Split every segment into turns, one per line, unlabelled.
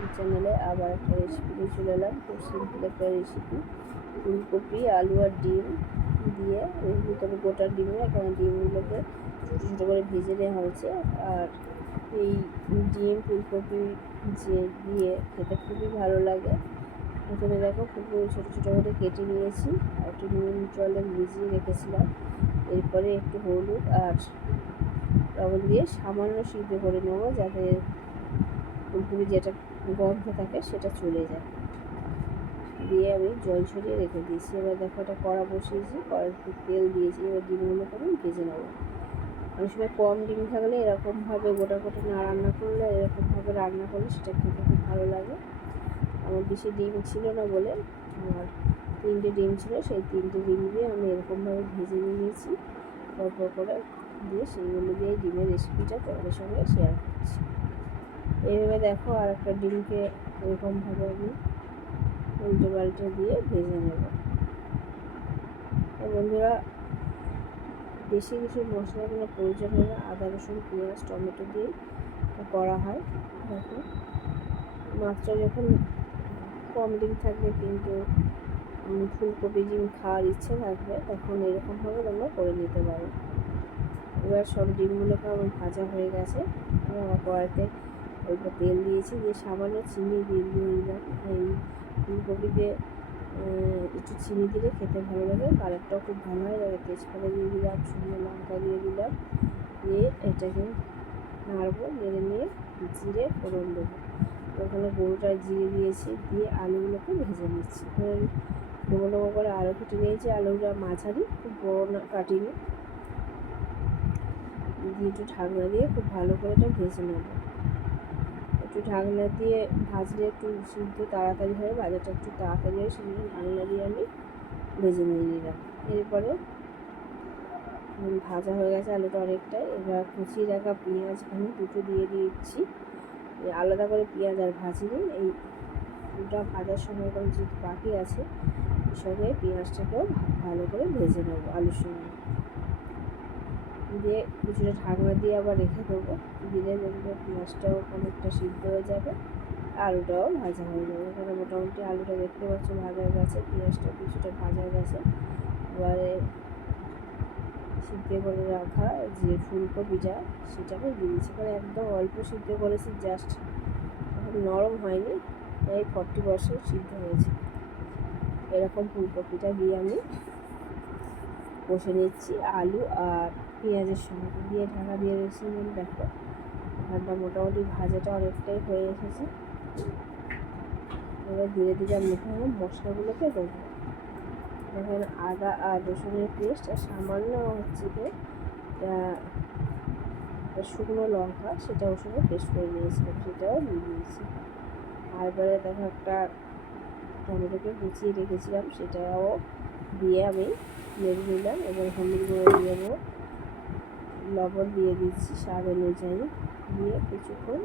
YouTube চ্যানেলে আবার একটা রেসিপি নিয়ে চলে এলাম। খুব সিম্পল একটা রেসিপি ফুলকপি, আলু আর ডিম দিয়ে এর ভিতরে গোটা ডিমে এখানে ডিমগুলোকে ছোটো ছোটো করে ভেজে নেওয়া হয়েছে। আর এই ডিম, ফুলকপি যে দিয়ে খেতে খুবই ভালো লাগে। প্রথমে দেখো খুব ছোটো ছোটো করে কেটে নিয়েছি। আর একটু নুন, জলে ভিজিয়ে রেখেছিলাম। এরপরে একটু হলুদ আর লবণ দিয়ে সামান্য সিদ্ধ করে নেব যাতে ফুলকপি যেটা গন্ধ থাকে, সেটা চলে যায়। দিয়ে আমি জল ছড়িয়ে রেখে দিয়েছি। এবার দেখো একটা কড়া বসিয়েছি কড়ার তেল দিয়েছি। এবার ডিমগুলোকে আমি ভেজে নেব। অনেক সময় কম ডিম থাকলে এরকমভাবে গোটা গোটা না রান্না করলে, এরকমভাবে রান্না করলে সেটা খেতে খুব ভালো লাগে। আমার বেশি ডিম ছিল না বলে, আমার তিনটে ডিম ছিল, সেই তিনটে ডিম দিয়ে আমি এরকমভাবে ভেজে নিয়েছি। অল্প করে দিয়ে সেইগুলো দিয়ে ডিমের রেসিপিটা তোমাদের সঙ্গে শেয়ার করছি। এইভাবে দেখো আর একটা ডিমকে এরকমভাবে আমি উল্টে পাল্টে দিয়ে ভেজে নেব। বন্ধুরা, বেশি কিছু মশলা কোনো প্রয়োজন হয় না। আদা, রসুন, পেঁয়াজ, টমেটো দিয়ে করা হয়। দেখো, মাছটা যখন কম ডিম থাকবে কিন্তু ফুলকপি, ডিম খাওয়ার ইচ্ছে থাকবে, তখন এরকমভাবে তোমরা করে নিতে পারো। এবার সব ডিমগুলোকে আমার ভাজা হয়ে গেছে। আমার কড়াইতে অল্প তেল দিয়েছি, দিয়ে সামান্য চিনি দিয়ে দিয়ে দিলাম এই ফুলকপিতে একটু চিনি দিলে খেতে ভালো লাগে। কালারটাও খুব ভালো হয়। তেজপাতা দিয়ে দিলাম, শুকনো লঙ্কা দিয়ে দিলাম। দিয়ে এটাকে নাড়বো, নেড়ে নিয়ে জিরে ফোড়ন দেবো। ওখানে গরুটা জিরে দিয়েছি, দিয়ে আলুগুলোকে ভেজে নিচ্ছি। ডবো ডবো করে আলু কেটে নিয়েছি। আলুটা মাঝারি, খুব বড়ো না, কাটিনি। দিয়ে একটু ঢাকনা দিয়ে খুব ভালো করে এটা ভেজে নেব। একটু ঢাকনা দিয়ে ভাজলে একটু সিদ্ধ তাড়াতাড়ি হয়, বাজারটা একটু তাড়াতাড়ি হয় জন্য ঢাকনা দিয়ে আমি ভেজে নিয়ে নিলাম। এরপরে ভাজা হয়ে গেছে আলুটা অনেকটাই এবার কুচিয়ে রাখা পেঁয়াজ আমি দুটো দিয়ে দিচ্ছি। আলাদা করে পেঁয়াজ আর ভাজিনি এই দুটা ভাজার সময় করে যে বাকি আছে সঙ্গে পেঁয়াজটাকেও ভালো করে ভেজে নেব আলুর সঙ্গে। দিয়ে কিছুটা ঢাকনা দিয়ে আবার রেখে দেবো। দিলে দেখবে পেঁয়াজটাও অনেকটা সিদ্ধ হয়ে যাবে, আলুটাও ভাজা হয়ে যাবে। এখানে মোটামুটি আলুটা দেখতে পাচ্ছ ভাজা হয়ে গেছে, পেঁয়াজটা কিছুটা ভাজা হয়ে গেছে। এবারে সিদ্ধ করে রাখা যে ফুলকপিটা সেটাকে দিয়েছি মানে একদম অল্প সিদ্ধ করেছি, জাস্ট এখন নরম হয়নি, এই ফর্টি পার্সেন্ট সিদ্ধ হয়েছে। এরকম ফুলকপিটা দিয়ে আমি কষে নিচ্ছি আলু আর পেঁয়াজের সঙ্গে দিয়ে ঢাকা দিয়ে রেখেছি দেখো ধানটা মোটামুটি ভাজাটা অনেকটাই হয়ে এসেছে। এবার ধীরে ধীরে আমি এখানে মশলাগুলোকে দেবো দেখেন আদা আর রসুনের পেস্ট আর সামান্য হচ্ছে যে শুকনো লঙ্কা সেটা সঙ্গে পেস্ট করে নিয়েছিলাম সেটাও দিয়ে দিয়েছি। এবারে দেখো একটা টমেটোকে কুচিয়ে রেখেছিলাম, সেটাও দিয়ে আমি নেড়ে নিলাম এবার হলুদ গুঁড়ো দিয়ে দেবো। লবণ দিয়ে দিচ্ছি স্বাদ অনুযায়ী। দিয়ে কিছুক্ষণ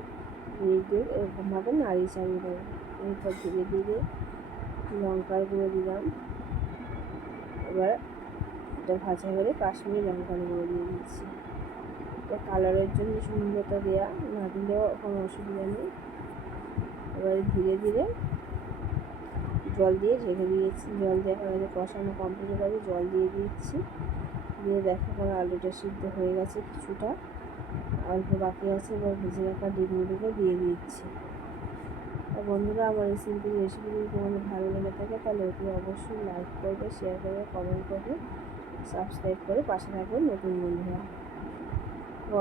দিয়ে এরকমভাবে নাড়িয়ে চাড়িয়ে দেবো এরপর ধীরে ধীরে লঙ্কার গুঁড়ো দিলাম। এবার এটা ভাজা করে কাশ্মীরি লঙ্কার গুঁড়ো দিয়ে দিচ্ছি। এটা কালারের জন্য সুন্দরতা দেওয়া না দিলেও কোনো অসুবিধা নেই। এবার ধীরে ধীরে জল দিয়ে রেখে দিয়েছি। জল দিয়ে এখন কষানো কমপ্লিট হয়ে গেছে জল দিয়ে দিচ্ছি। দিয়ে দেখো পরে আলুটা সিদ্ধ হয়ে গেছে কিছুটা। অল্প বাকি আছে, এবার ভেজে রাখা ডিমগুলোকে দিয়ে দিচ্ছি। আর বন্ধুরা, আমার এই সিম্পল রেসিপি যদি তোমাদের ভালো লেগে থাকে, তাহলে ওটি অবশ্যই লাইক করবে শেয়ার করবে কমেন্ট করবে সাবস্ক্রাইব করে পাশে থাকবে নতুন বন্ধুরা।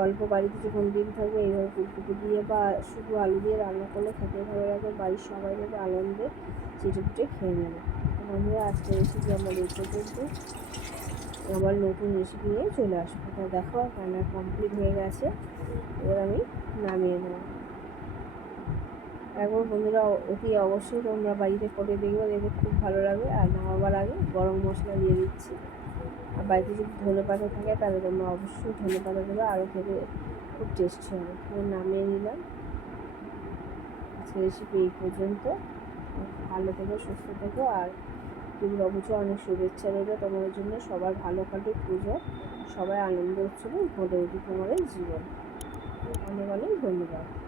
অল্প বাড়িতে যখন ডিম থাকবে, এইভাবে ফুলকপি দিয়ে বা শুধু আলু দিয়ে রান্না করলে খেতে ভালো লাগে, বাড়ির সবাই যাতে আনন্দে চেটে খেয়ে নেবে। বন্ধুরা আজকে রেসিপি আমার এই পর্যন্ত। আবার নতুন রেসিপি নিয়ে চলে আসব। তা দেখো, রান্না কমপ্লিট হয়ে গেছে। এবার আমি নামিয়ে নেব। একবার বন্ধুরা, অতি অবশ্যই তোমরা বাড়িতে করে দেখবে দেখবে খুব ভালো লাগে আর নামাবার আগে গরম মশলা দিয়ে দিচ্ছি। আর বাড়িতে যদি ধনে পাতা থাকে, তাহলে তোমরা অবশ্যই ধনে পাতা দেবে, আরও খেতে খুব টেস্টি হবে। নামিয়ে নিলাম। আজকে রেসিপি এই পর্যন্ত। ভালো থেকো, সুস্থ থেকো, আর দুর্গা পুজো অনেক শুভেচ্ছা রইল। তোমাদের জন্য সবার ভালো কাটে পুজো। সবাই আনন্দ উৎসবে ভোটে উঠুক তোমাদের জীবন। অনেক অনেক ধন্যবাদ।